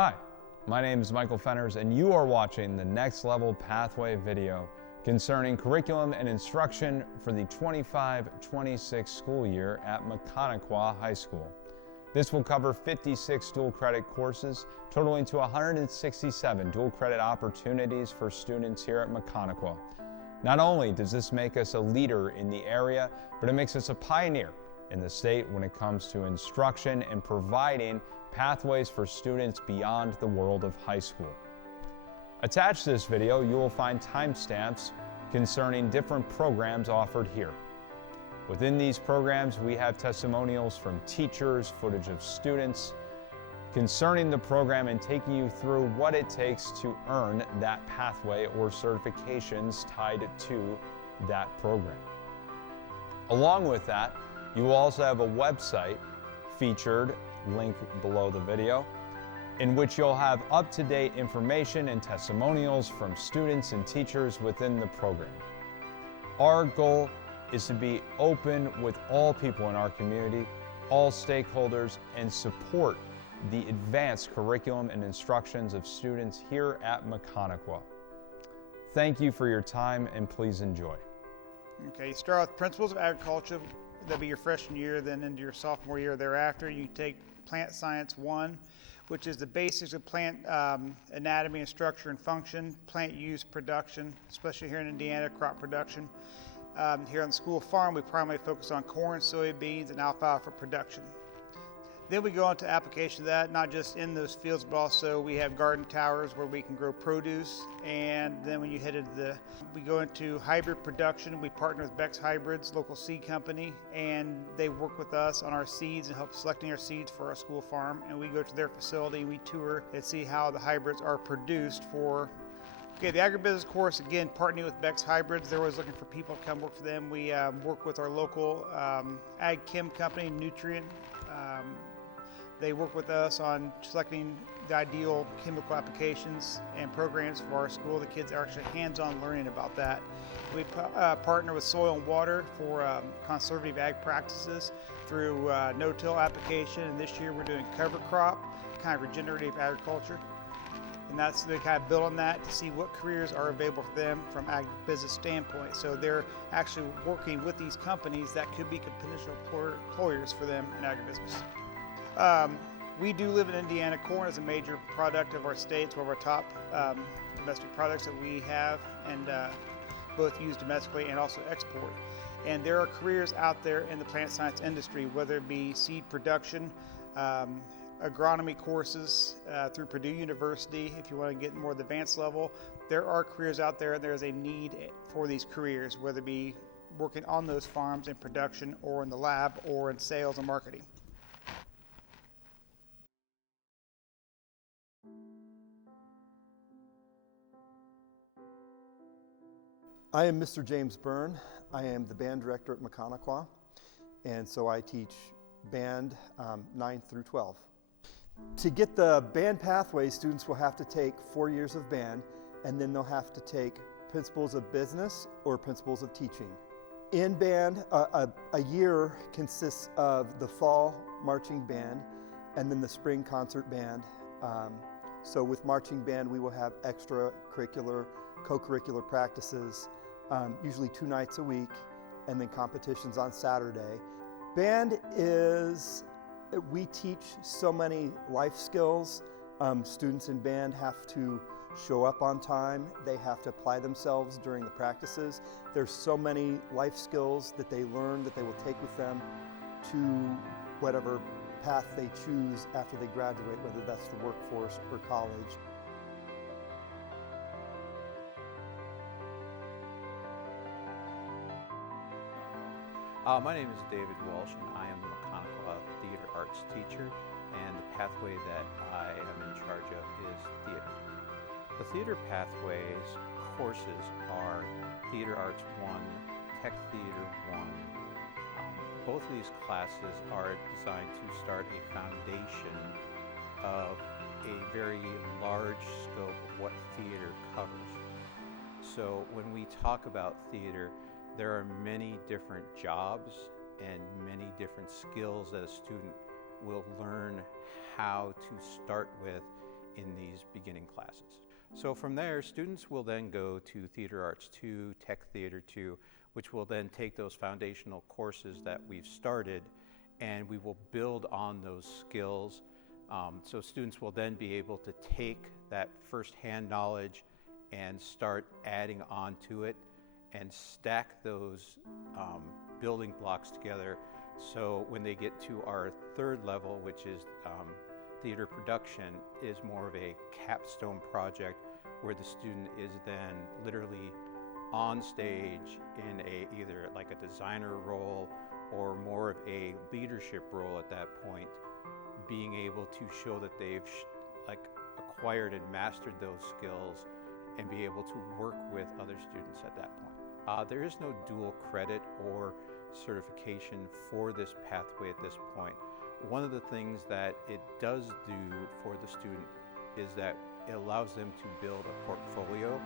Hi, my name is Michael Fenners and you are watching the Next Level Pathway video concerning curriculum and instruction for the 25-26 school year at Maconaquah High School. This will cover 56 dual credit courses, totaling to 167 dual credit opportunities for students here at Maconaquah. Not only does this make us a leader in the area, but it makes us a pioneer in the state when it comes to instruction and providing pathways for students beyond the world of high school. Attached to this video, you will find timestamps concerning different programs offered here. Within these programs, we have testimonials from teachers, footage of students concerning the program and taking you through what it takes to earn that pathway or certifications tied to that program. Along with that, you will also have a website featured, link below the video, in which you'll have up-to-date information and testimonials from students and teachers within the program. Our goal is to be open with all people in our community, all stakeholders, and support the advanced curriculum and instructions of students here at Maconaquah. Thank you for your time and please enjoy. Okay, you start with Principles of Agriculture. That'll be your freshman year, then into your sophomore year thereafter. You take Plant Science 1, which is the basics of plant anatomy and structure and function, plant use, production, especially here in Indiana, crop production. Here on the school farm, we primarily focus on corn, soybeans, and alfalfa production. Then we go on to application of that, not just in those fields, but also we have garden towers where we can grow produce. And then when you head into we go into hybrid production. We partner with Beck's Hybrids, local seed company, and they work with us on our seeds and help selecting our seeds for our school farm. And we go to their facility and we tour and see how the hybrids are produced for. Okay, the agribusiness course, again, partnering with Beck's Hybrids. They're always looking for people to come work for them. We work with our local ag chem company, Nutrient. They work with us on selecting the ideal chemical applications and programs for our school. The kids are actually hands-on learning about that. We partner with Soil and Water for conservative ag practices through no-till application. And this year we're doing cover crop, kind of regenerative agriculture. And that's, they kind of build on that to see what careers are available for them from ag business standpoint. So they're actually working with these companies that could be potential employers for them in agribusiness. We do live in Indiana. Corn is a major product of our state. It's one of our top domestic products that we have and both use domestically and also export. And there are careers out there in the plant science industry, whether it be seed production, agronomy courses through Purdue University. If you want to get more of the advanced level, there are careers out there and there is a need for these careers, whether it be working on those farms in production or in the lab or in sales and marketing. I am Mr. James Byrne. I am the band director at Maconaquah, and so I teach band 9 through 12. To get the band pathway, students will have to take 4 years of band, and then they'll have to take Principles of Business or Principles of Teaching. In band, a year consists of the fall marching band and then the spring concert band. So with marching band, we will have extracurricular, co-curricular practices, usually 2 nights a week, and then competitions on Saturday. Band is, we teach so many life skills. Students in band have to show up on time. They have to apply themselves during the practices. There's so many life skills that they learn that they will take with them to whatever path they choose after they graduate, whether that's the workforce or college. My name is David Walsh and I am the Maconaquah Theater Arts teacher, and the pathway that I am in charge of is theater. The theater pathways courses are Theater Arts 1, Tech Theater 1. Both of these classes are designed to start a foundation of a very large scope of what theater covers. So when we talk about theater, there are many different jobs and many different skills that a student will learn how to start with in these beginning classes. So from there, students will then go to Theater Arts 2, Tech Theater 2, which will then take those foundational courses that we've started, and we will build on those skills. So students will then be able to take that first-hand knowledge and start adding on to it and stack those building blocks together. So when they get to our third level, which is theater production, is more of a capstone project where the student is then literally on stage in either like a designer role or more of a leadership role at that point, being able to show that they've acquired and mastered those skills and be able to work with other students at that point. There is no dual credit or certification for this pathway at this point. One of the things that it does do for the student is that it allows them to build a portfolio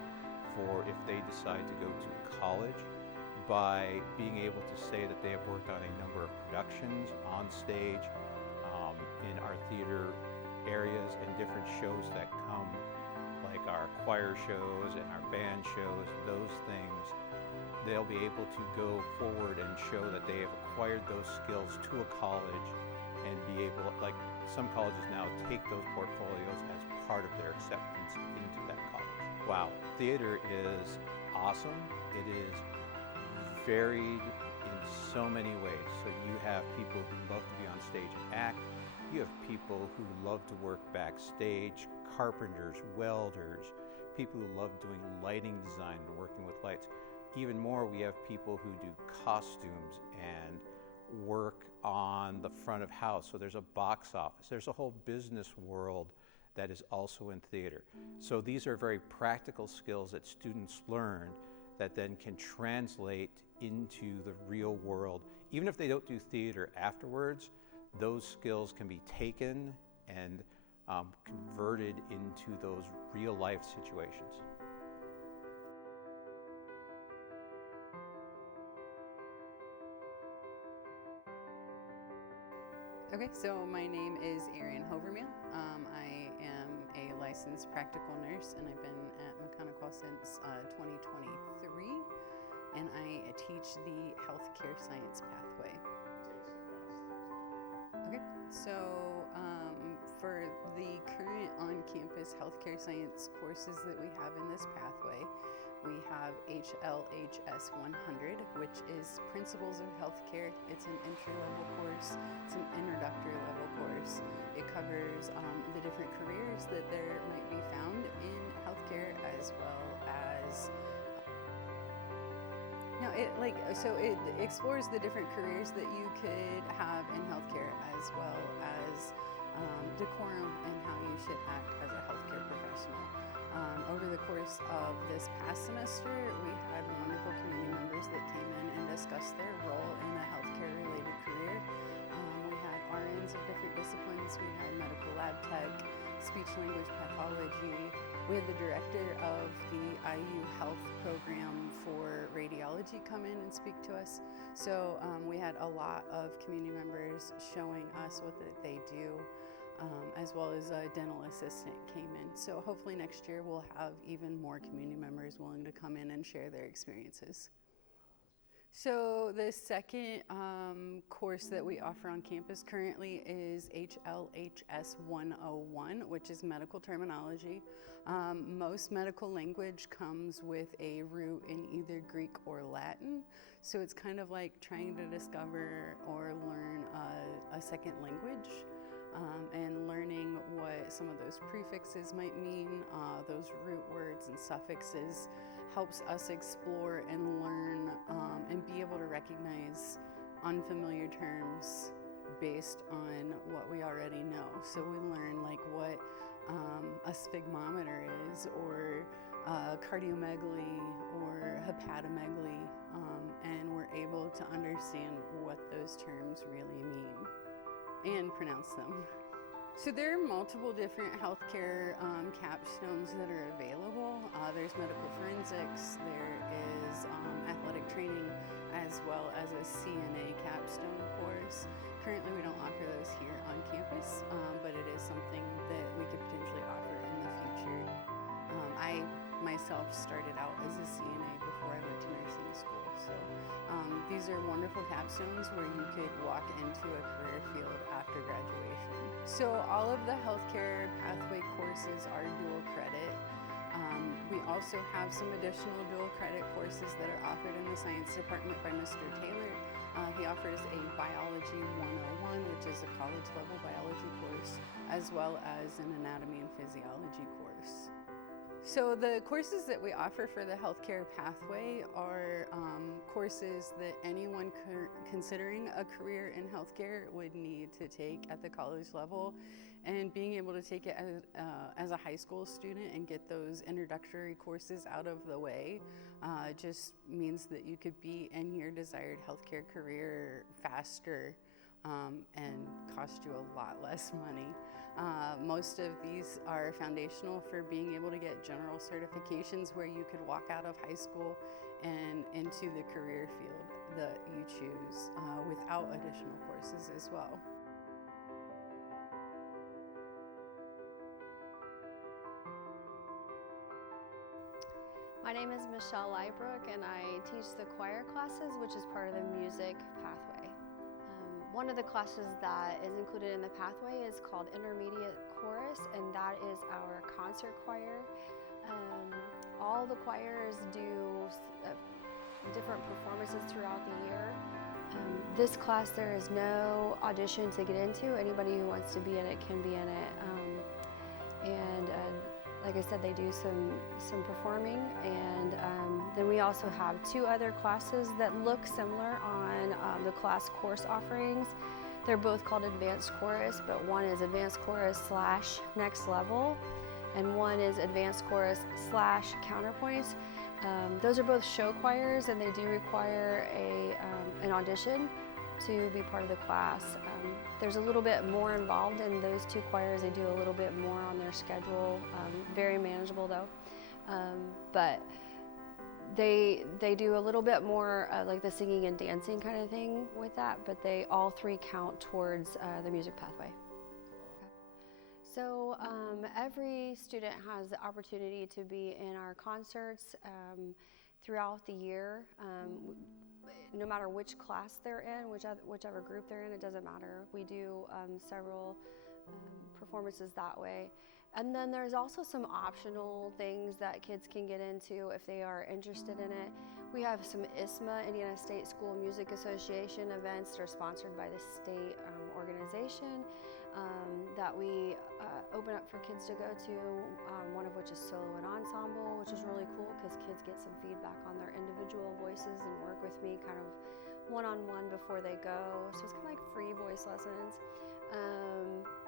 for if they decide to go to college, by being able to say that they have worked on a number of productions on stage, in our theater areas and different shows that come, like our choir shows and our band shows, those things. They'll be able to go forward and show that they have acquired those skills to a college and be able, like some colleges now take those portfolios as part of their acceptance into that college. Wow, theater is awesome. It is varied in so many ways. So you have people who love to be on stage and act. You have people who love to work backstage, carpenters, welders, people who love doing lighting design and working with lights. Even more, we have people who do costumes and work on the front of house. So there's a box office. There's a whole business world that is also in theater. So these are very practical skills that students learn that then can translate into the real world. Even if they don't do theater afterwards, those skills can be taken and converted into those real life situations. Okay, so my name is Erin Hovermeal. I am a licensed practical nurse, and I've been at Maconaquah since 2023, and I teach the healthcare science pathway. Okay, so for the current on-campus healthcare science courses that we have in this pathway, we have HLHS 100, which is Principles of Healthcare. It's an entry-level course. It's an introductory level course. It covers the different careers that there might be found in healthcare, as well as it explores the different careers that you could have in healthcare, as well as decorum and how you should act as a healthcare professional. Over the course of this past semester, we had wonderful community members that came in and discussed their role in a healthcare-related career. We had RNs of different disciplines. We had medical lab tech, speech-language pathology. We had the director of the IU Health program for radiology come in and speak to us. So we had a lot of community members showing us what they do. As well as a dental assistant came in. So hopefully next year we'll have even more community members willing to come in and share their experiences. So the second course that we offer on campus currently is HLHS 101, which is medical terminology. Most medical language comes with a root in either Greek or Latin. So it's kind of like trying to discover or learn a second language. And learning what some of those prefixes might mean, those root words and suffixes, helps us explore and learn and be able to recognize unfamiliar terms based on what we already know. So we learn like what a sphygmometer is, or cardiomegaly, or hepatomegaly, and we're able to understand what those terms really mean and pronounce them. So there are multiple different healthcare capstones that are available. There's medical forensics, there is athletic training, as well as a CNA capstone course. Currently we don't offer those here on campus, but it is something that we could potentially offer in myself started out as a CNA before I went to nursing school. So these are wonderful capstones where you could walk into a career field after graduation. So all of the healthcare pathway courses are dual credit. We also have some additional dual credit courses that are offered in the science department by Mr. Taylor. He offers a Biology 101, which is a college level biology course, as well as an anatomy and physiology course. So the courses that we offer for the healthcare pathway are courses that anyone considering a career in healthcare would need to take at the college level. And being able to take it as a high school student and get those introductory courses out of the way just means that you could be in your desired healthcare career faster and cost you a lot less money. Most of these are foundational for being able to get general certifications where you could walk out of high school and into the career field that you choose without additional courses as well. My name is Michelle Lybrook, and I teach the choir classes, which is part of the music pathway. One of the classes that is included in the pathway is called Intermediate Chorus, and that is our concert choir. All the choirs do different performances throughout the year. This class, there is no audition to get into. Anybody who wants to be in it can be in it. Like I said, they do some performing, and then we also have two other classes that look similar on the class course offerings. They're both called Advanced Chorus, but one is Advanced Chorus / Next Level, and one is Advanced Chorus / Counterpoints. Those are both show choirs, and they do require an audition to be part of the class. There's a little bit more involved in those two choirs. They do a little bit more on their schedule, very manageable though. But they do a little bit more like the singing and dancing kind of thing with that, but they all three count towards the music pathway. So every student has the opportunity to be in our concerts throughout the year. No matter which class they're in, whichever group they're in, it doesn't matter. We do several performances that way. And then there's also some optional things that kids can get into if they are interested in it. We have some ISMA, Indiana State School Music Association events that are sponsored by the state organization that we open up for kids to go to, one of which is solo and ensemble, which is really cool because kids get some feedback on their individual voices and work with me kind of one-on-one before they go. So it's kind of like free voice lessons.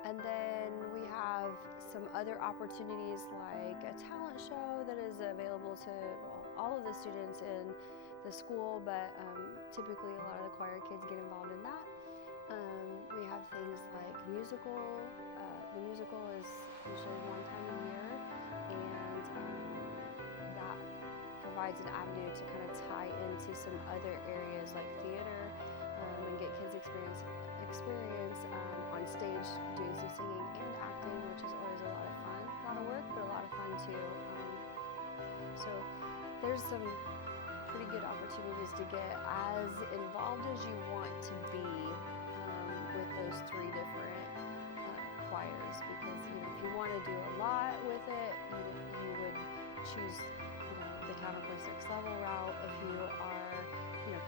And then we have some other opportunities like a talent show that is available to all of the students in the school, but typically a lot of the choir kids get involved in that. We have things like musical. The musical is usually one time a year, and that provides an avenue to kind of tie into some other areas like theater and get kids experience on stage doing some singing and acting, which is always a lot of fun. A lot of work, but a lot of fun too. So there's some pretty good opportunities to get as involved as you want to be with those three different choirs, because if you want to do a lot with it, you would choose the Counterpoints Next Level route. If you are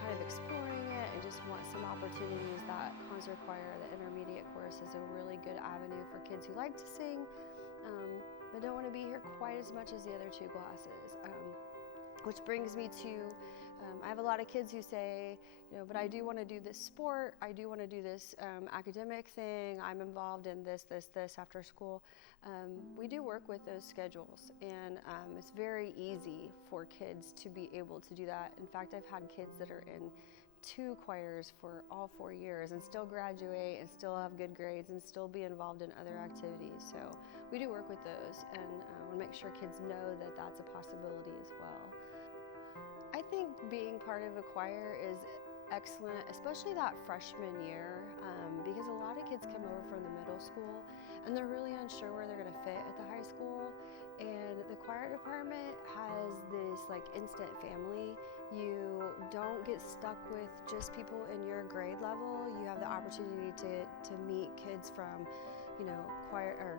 kind of exploring it and just want some opportunities, that concert choir, the intermediate course, is a really good avenue for kids who like to sing but don't want to be here quite as much as the other two classes. Which brings me to, I have a lot of kids who say, but I do want to do this sport, I do want to do this academic thing, I'm involved in this after school. We do work with those schedules, and it's very easy for kids to be able to do that. In fact, I've had kids that are in 2 choirs for all 4 years and still graduate and still have good grades and still be involved in other activities. So we do work with those, and I want to make sure kids know that that's a possibility as well. I think being part of a choir is excellent, especially that freshman year, because a lot of kids come over from the middle school and they're really unsure where they're going to fit at the high school. And the choir department has this like instant family. You don't get stuck with just people in your grade level. You have the opportunity to meet kids from, choir or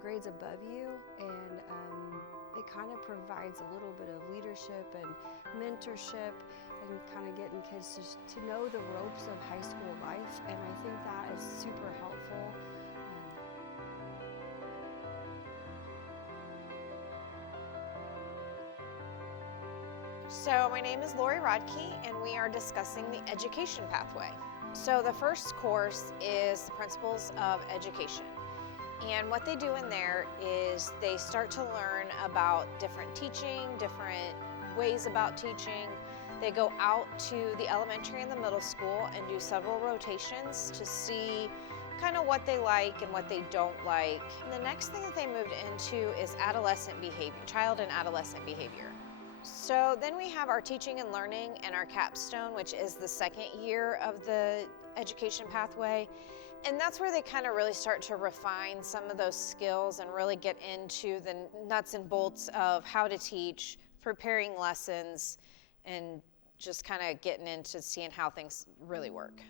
grades above you, and it kind of provides a little bit of leadership and mentorship and kind of getting kids to know the ropes of high school life, and I think that is super helpful. So my name is Lori Rodkey, and we are discussing the education pathway. So the first course is the Principles of Education. And what they do in there is they start to learn about different teaching, different ways about teaching. They go out to the elementary and the middle school and do several rotations to see kind of what they like and what they don't like. And the next thing that they moved into is adolescent behavior, child and adolescent behavior. So then we have our teaching and learning and our capstone, which is the second year of the education pathway. And that's where they kind of really start to refine some of those skills and really get into the nuts and bolts of how to teach, preparing lessons, and just kind of getting into seeing how things really work.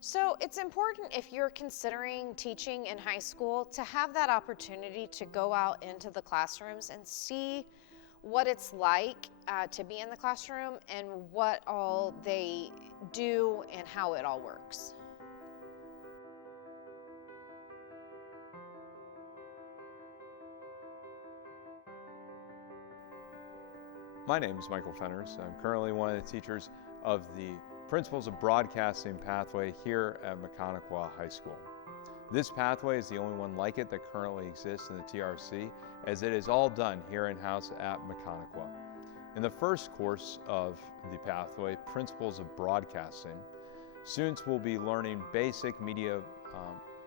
So it's important, if you're considering teaching in high school, to have that opportunity to go out into the classrooms and see what it's like to be in the classroom and what all they do and how it all works. My name is Michael Fenners. I'm currently one of the teachers of the Principles of Broadcasting pathway here at Maconaquah High School. This pathway is the only one like it that currently exists in the TRC, as it is all done here in-house at Maconaquah. In the first course of the pathway, Principles of Broadcasting, students will be learning basic media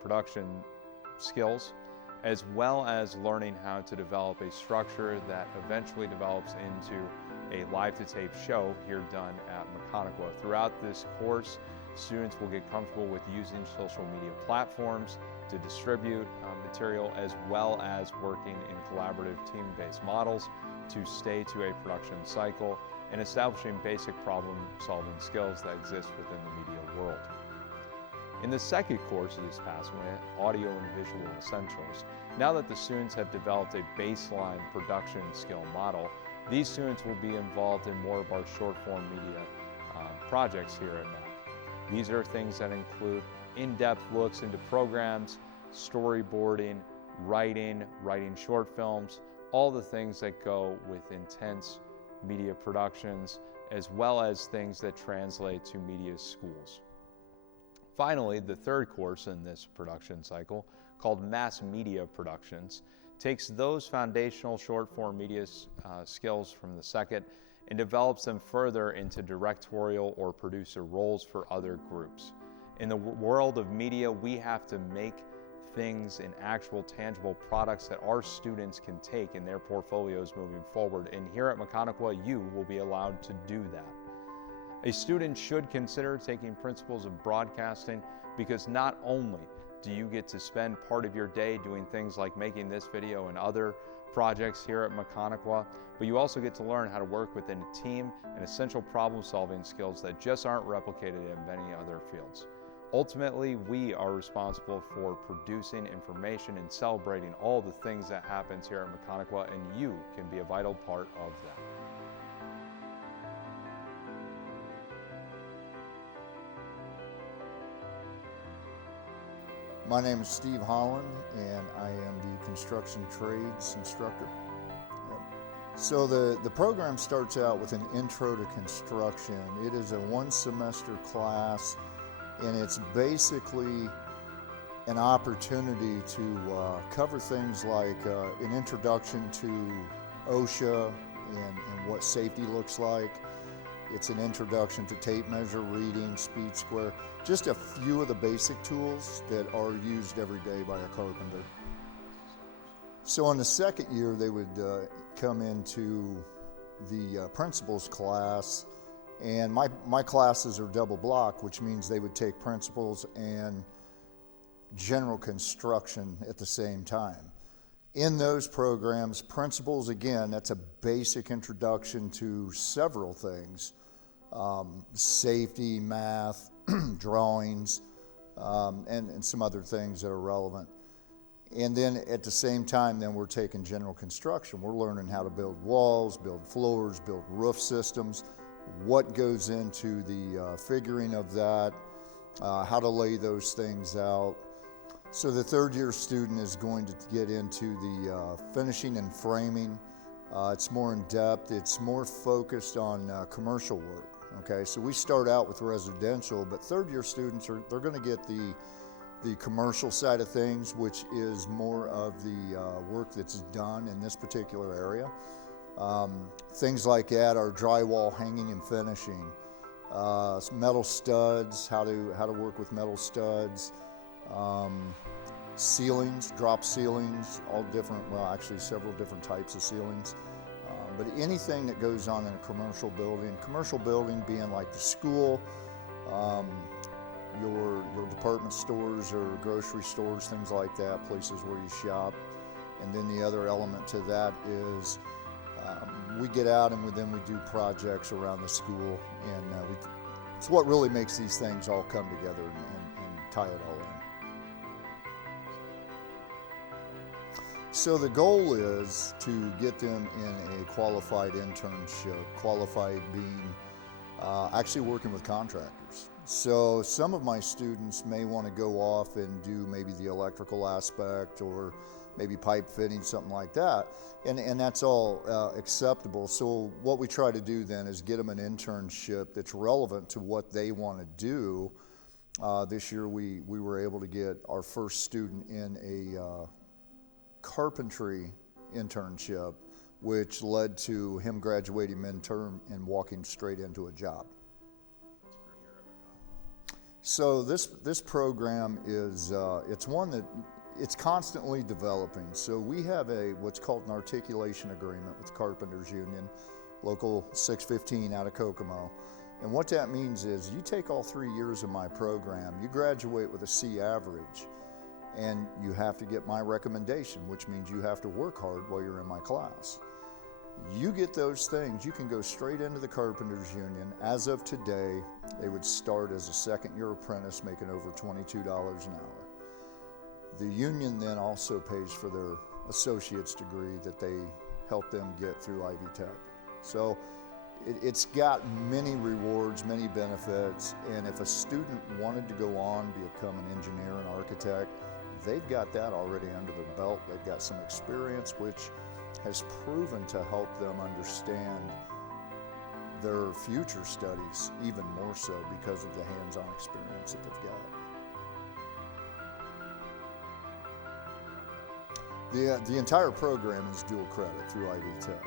production skills, as well as learning how to develop a structure that eventually develops into a live-to-tape show here done at Maconaquah. Throughout this course, students will get comfortable with using social media platforms to distribute material, as well as working in collaborative team-based models to stay to a production cycle and establishing basic problem-solving skills that exist within the media world. In the second course of this pathway, Audio and Visual Essentials, now that the students have developed a baseline production skill model, these students will be involved in more of our short-form media projects here at MAC. These are things that include in-depth looks into programs, storyboarding, writing short films, all the things that go with intense media productions, as well as things that translate to media schools. Finally, the third course in this production cycle, called Mass Media Productions, takes those foundational short-form media skills from the second and develops them further into directorial or producer roles for other groups. In the world of media, we have to make things in actual tangible products that our students can take in their portfolios moving forward. And here at Maconaquah, you will be allowed to do that. A student should consider taking Principles of Broadcasting, because not only do you get to spend part of your day doing things like making this video and other projects here at Maconaquah, but you also get to learn how to work within a team and essential problem-solving skills that just aren't replicated in many other fields. Ultimately, we are responsible for producing information and celebrating all the things that happens here at Maconaquah, and you can be a vital part of that. My name is Steve Holland, and I am the construction trades instructor. So the program starts out with an intro to construction. It is a one-semester class, and it's basically an opportunity to cover things like an introduction to OSHA and what safety looks like. It's an introduction to tape measure, reading, speed square, just a few of the basic tools that are used every day by a carpenter. So in the second year, they would come into the principles class, and my classes are double block, which means they would take principles and general construction at the same time. In those programs, principles, again, that's a basic introduction to several things. Safety, math, drawings, and some other things that are relevant. And then at the same time, then we're taking general construction. We're learning how to build walls, build floors, build roof systems, what goes into the figuring of that, how to lay those things out. So the third year student is going to get into the finishing and framing. It's more in depth, it's more focused on commercial work. Okay, so we start out with residential, but third year students they're going to get the commercial side of things, which is more of the work that's done in this particular area. Things like that are drywall hanging and finishing, metal studs, how to work with metal studs, ceilings, drop ceilings, all different, well actually several different types of ceilings. But anything that goes on in a commercial building being like the school, your department stores or grocery stores, things like that, places where you shop. And then the other element to that is we get out and then we do projects around the school, and it's what really makes these things all come together and tie it all in. So the goal is to get them in a qualified internship, qualified being actually working with contractors. So some of my students may want to go off and do maybe the electrical aspect or maybe pipe fitting, something like that. And that's all acceptable. So what we try to do then is get them an internship that's relevant to what they want to do. This year we were able to get our first student in a carpentry internship, which led to him graduating midterm and walking straight into a job. So this program is it's one that it's constantly developing. So we have what's called an articulation agreement with Carpenters Union, Local 615 out of Kokomo. And what that means is you take all 3 years of my program, you graduate with a C average, and you have to get my recommendation, which means you have to work hard while you're in my class. You get those things, you can go straight into the Carpenters Union. As of today, they would start as a second-year apprentice making over $22 an hour. The union then also pays for their associate's degree that they help them get through Ivy Tech. So it's got many rewards, many benefits, and if a student wanted to go on, become an engineer, an architect, they've got that already under their belt. They've got some experience, which has proven to help them understand their future studies even more so because of the hands-on experience that they've got. The entire program is dual credit through Ivy Tech.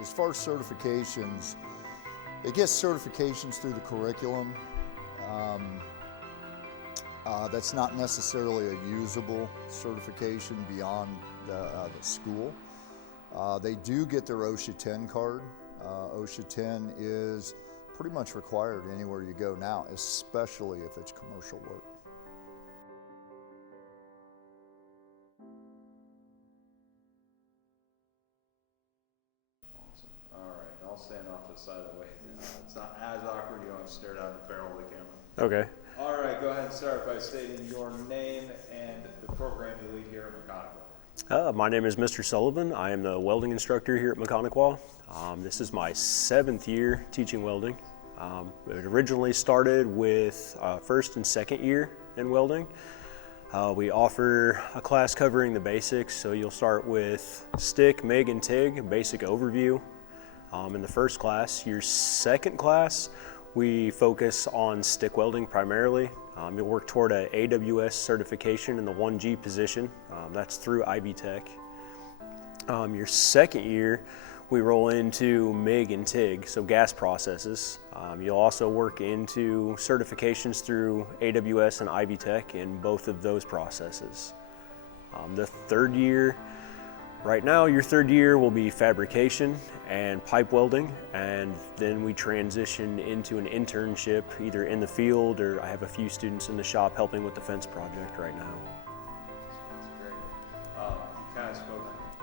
As far as certifications, it gets certifications through the curriculum. That's not necessarily a usable certification beyond the school. They do get their OSHA 10 card. OSHA 10 is pretty much required anywhere you go now, especially if it's commercial work. Awesome. All right, I'll stand off to the side of the way. It's not as awkward. You don't have to stare down the barrel of the camera. Okay. All right, go ahead and start by stating your name and the program you lead here at Maconaquah. My name is Mr. Sullivan. I am the welding instructor here at Maconaquah. This is my 7th year teaching welding. It originally started with first and second year in welding. We offer a class covering the basics, so you'll start with stick, MIG, and TIG, basic overview in the first class. Your second class, we focus on stick welding primarily. You'll work toward a AWS certification in the 1G position. That's through Ivy Tech. Your second year, we roll into MIG and TIG, so gas processes. You'll also work into certifications through AWS and Ivy Tech in both of those processes. The third year, right now, your third year will be fabrication and pipe welding, and then we transition into an internship either in the field, or I have a few students in the shop helping with the fence project right now. That's great. Kind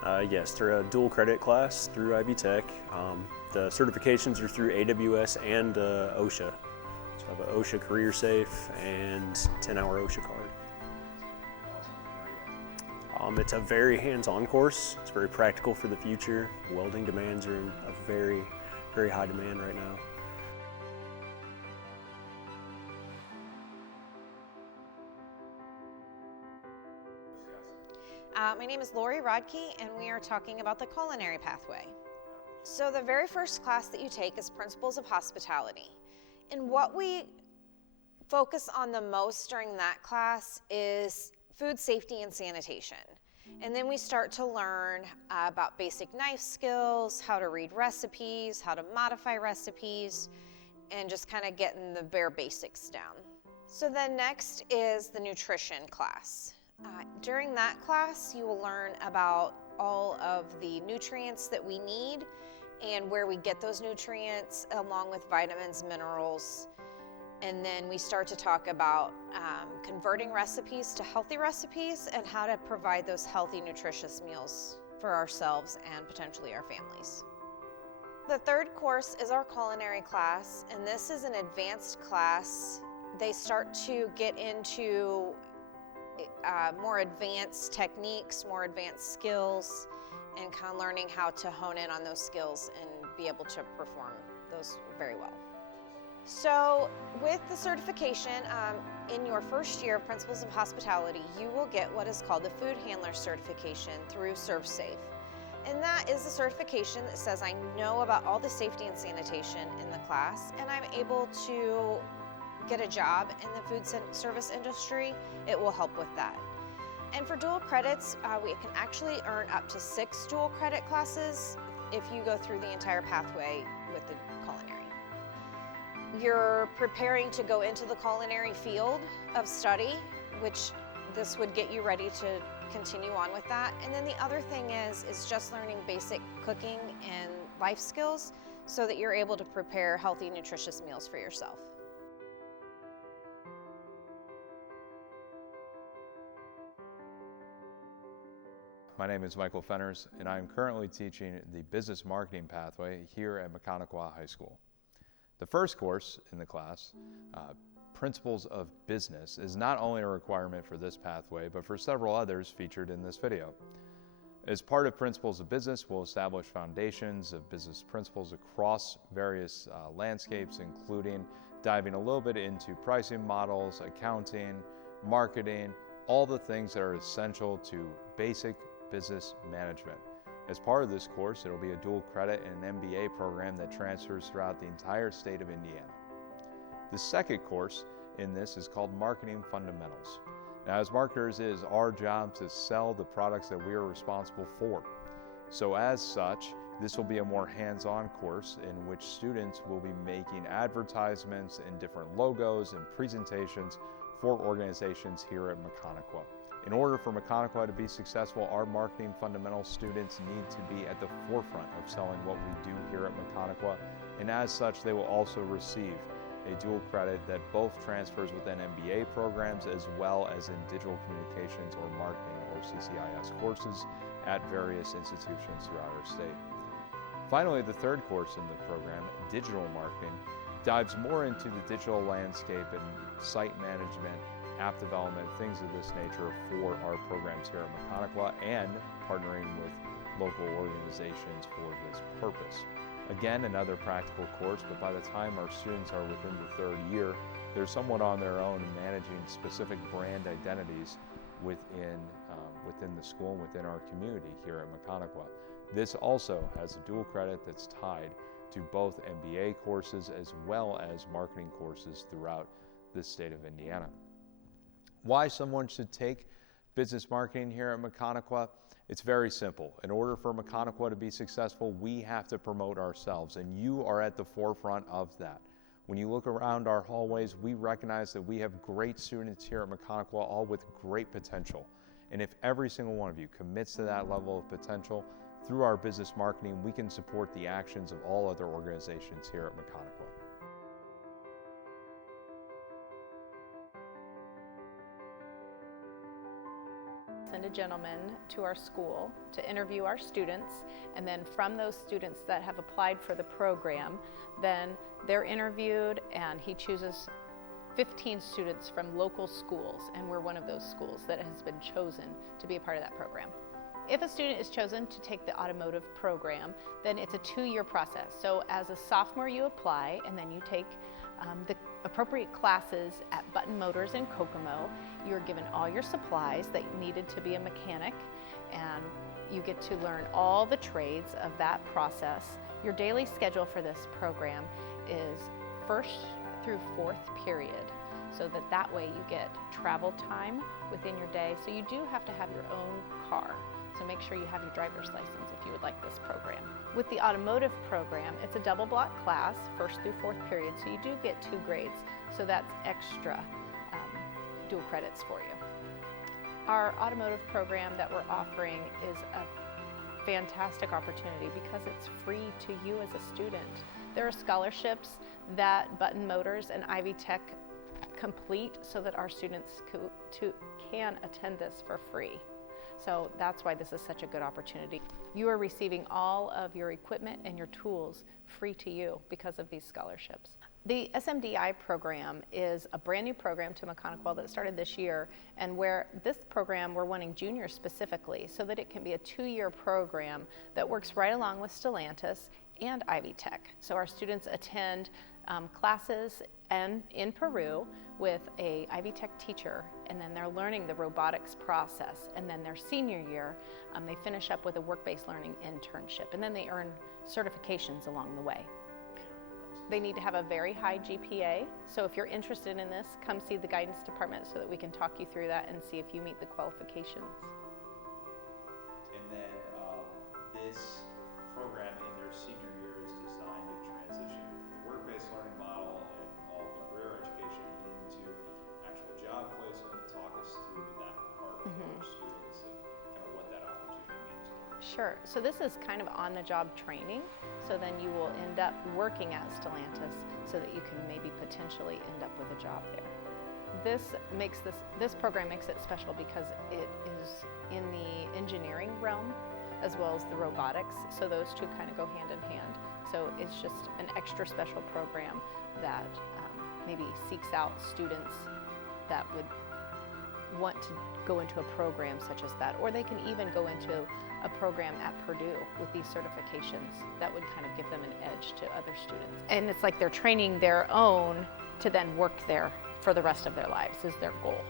Yes, through a dual credit class through Ivy Tech. The certifications are through AWS and OSHA. So I have an OSHA Career Safe and 10-hour OSHA card. It's a very hands-on course. It's very practical for the future. Welding demands are in a very, very high demand right now. My name is Lori Rodkey, and we are talking about the culinary pathway. So the very first class that you take is Principles of Hospitality. And what we focus on the most during that class is food safety and sanitation. And then we start to learn about basic knife skills, how to read recipes, how to modify recipes, and just kind of getting the bare basics down. So then next is the nutrition class. During that class, you will learn about all of the nutrients that we need and where we get those nutrients, along with vitamins, minerals. And then we start to talk about converting recipes to healthy recipes and how to provide those healthy, nutritious meals for ourselves and potentially our families. The third course is our culinary class, and this is an advanced class. They start to get into more advanced techniques, more advanced skills, and kind of learning how to hone in on those skills and be able to perform those very well. So with the certification, in your first year of Principles of Hospitality, you will get what is called the Food Handler Certification through ServSafe. And that is a certification that says I know about all the safety and sanitation in the class, and I'm able to get a job in the food service industry. It will help with that. And for dual credits, we can actually earn up to 6 dual credit classes if you go through the entire pathway with the culinary. You're preparing to go into the culinary field of study, which this would get you ready to continue on with that. And then the other thing is just learning basic cooking and life skills so that you're able to prepare healthy, nutritious meals for yourself. My name is Michael Fenners, and I am currently teaching the Business Marketing Pathway here at Maconaquah High School. The first course in the class, Principles of Business, is not only a requirement for this pathway, but for several others featured in this video. As part of Principles of Business, we'll establish foundations of business principles across various landscapes, including diving a little bit into pricing models, accounting, marketing, all the things that are essential to basic business management. As part of this course, it'll be a dual credit and an MBA program that transfers throughout the entire state of Indiana. The second course in this is called Marketing Fundamentals. Now, as marketers, it is our job to sell the products that we are responsible for. So as such, this will be a more hands-on course in which students will be making advertisements and different logos and presentations for organizations here at Maconaquah. In order for Maconaquah to be successful, our marketing fundamentals students need to be at the forefront of selling what we do here at Maconaquah, and as such, they will also receive a dual credit that both transfers within MBA programs as well as in digital communications or marketing or CCIS courses at various institutions throughout our state. Finally, the third course in the program, Digital Marketing, dives more into the digital landscape and site management, app development, things of this nature for our programs here at Maconaquah and partnering with local organizations for this purpose. Again, another practical course, but by the time our students are within the third year, they're somewhat on their own managing specific brand identities within the school and within our community here at Maconaquah. This also has a dual credit that's tied to both MBA courses as well as marketing courses throughout the state of Indiana. Why someone should take business marketing here at Maconaquah? It's very simple. In order for Maconaquah to be successful, we have to promote ourselves, and you are at the forefront of that. When you look around our hallways, we recognize that we have great students here at Maconaquah, all with great potential. And if every single one of you commits to that level of potential, through our business marketing, we can support the actions of all other organizations here at Maconaquah. send a gentleman to our school to interview our students, and then from those students that have applied for the program, then they're interviewed and he chooses 15 students from local schools, and we're one of those schools that has been chosen to be a part of that program. If a student is chosen to take the automotive program, then it's a 2-year process. So as a sophomore you apply, and then you take the appropriate classes at Button Motors in Kokomo. You're given all your supplies that you needed to be a mechanic, and you get to learn all the trades of that process. Your daily schedule for this program is 1st through 4th period, so that way you get travel time within your day. So you do have to have your own car. So make sure you have your driver's license if you would like this program. With the automotive program, it's a double block class, 1st through 4th period, so you do get 2 grades, so that's extra dual credits for you. Our automotive program that we're offering is a fantastic opportunity because it's free to you as a student. There are scholarships that Button Motors and Ivy Tech complete so that our students can attend this for free. So that's why this is such a good opportunity. You are receiving all of your equipment and your tools free to you because of these scholarships. The SMDI program is a brand new program to Maconaquah that started this year, and where this program we're wanting juniors specifically so that it can be a 2-year program that works right along with Stellantis and Ivy Tech. So our students attend classes in Peru with a Ivy Tech teacher, and then they're learning the robotics process, and then their senior year they finish up with a work-based learning internship, and then they earn certifications along the way. They need to have a very high GPA, so if you're interested in this, come see the guidance department so that we can talk you through that and see if you meet the qualifications. And then this program in their senior year is designed to transition the work-based learning model and all the career education into actual job placement. Talk us through that part for students and kind of what that opportunity means. Sure. So this is kind of on-the-job training. So then you will end up working at Stellantis so that you can maybe potentially end up with a job there. This program makes it special because it is in the engineering realm as well as the robotics. So those two kind of go hand in hand. So it's just an extra special program that maybe seeks out students that would want to go into a program such as that, or they can even go into a program at Purdue with these certifications that would kind of give them an edge to other students. And it's like they're training their own to then work there for the rest of their lives is their goal.